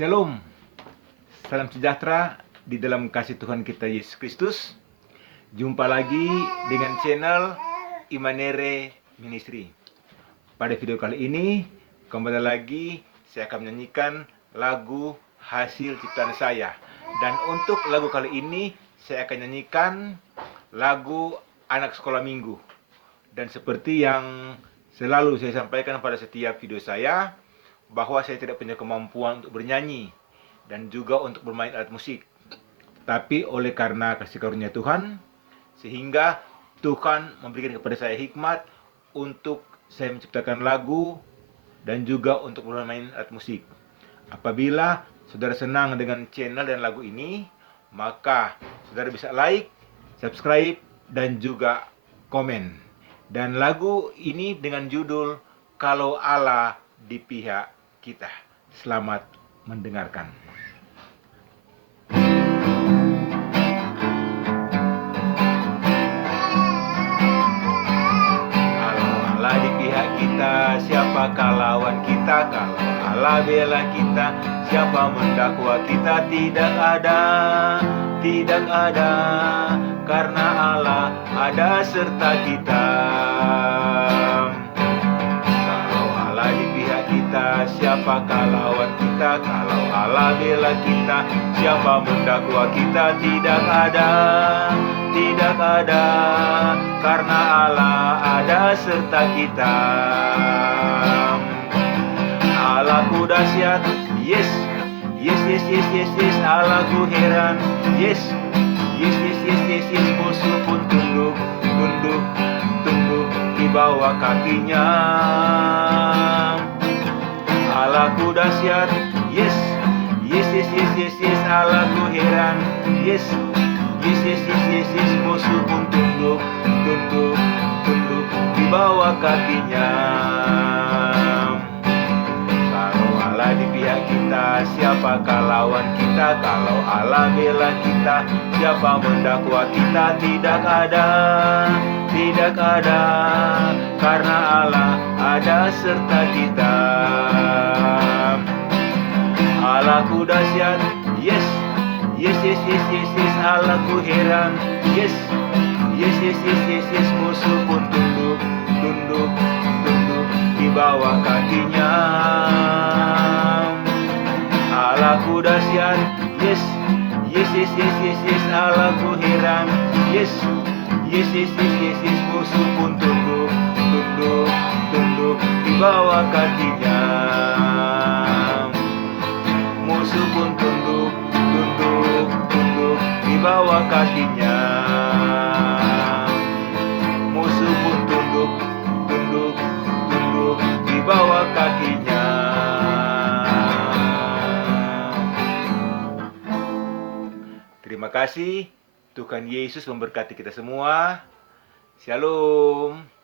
Shalom, salam sejahtera di dalam kasih Tuhan kita Yesus Kristus. Jumpa lagi dengan channel Imanere Ministry. Pada video kali ini, kembali lagi saya akan menyanyikan lagu hasil ciptaan saya. Dan untuk lagu kali ini, saya akan nyanyikan lagu anak sekolah minggu. Dan seperti yang selalu saya sampaikan pada setiap video saya, bahwa saya tidak punya kemampuan untuk bernyanyi dan juga untuk bermain alat musik. Tapi oleh karena kasih karunia Tuhan, sehingga Tuhan memberikan kepada saya hikmat untuk saya menciptakan lagu dan juga untuk bermain alat musik. Apabila saudara senang dengan channel dan lagu ini, maka saudara bisa like, subscribe, dan juga komen. Dan lagu ini dengan judul Kalau Allah di Pihak Kita. Selamat mendengarkan. Kalau Allah di pihak kita, siapakah lawan kita? Kalau Allah bela kita, siapa mendakwa kita? Tidak ada, tidak ada, karena Allah ada serta kita. Siapakah lawan kita? Kalau Allah bela kita, siapa mendakwa kita? Tidak ada, tidak ada, karena Allah ada serta kita. Allahku dahsyat, yes, yes, yes, yes, yes, yes. Allahku heran, yes, yes, yes, yes, yes, yes. Musuh pun tunduk, tunduk, tunduk di bawah kakinya. Allahku dahsyat, yes, yes, yes, yes, yes, yes. Allahku heran, yes, yes, yes, yes, yes, yes. Musuh pun tunduk, tunduk, tunduk di bawah kakinya. Kalau Allah di pihak kita, siapakah lawan kita? Kalau Allah bela kita, siapa mendakwa kita? Tidak ada, tidak ada, karena Allah ada serta kita. Allahku dahsyat, yes, yes, yes, yes, yes, yes. Allahku heran, yes, yes, yes, yes, yes, yes. Musuh pun tunduk, tunduk, tunduk di bawah kakinya. Allahku dahsyat, yes, yes, yes, yes, yes, yes. Allahku heran, yes, yes, yes, yes, yes, yes. Musuh pun tunduk, tunduk, tunduk di bawah kakinya. Musuh pun tunduk, tunduk, tunduk di bawah kakinya. Musuh pun tunduk, tunduk, tunduk di bawah kakinya. Terima kasih. Tuhan Yesus memberkati kita semua. Shalom.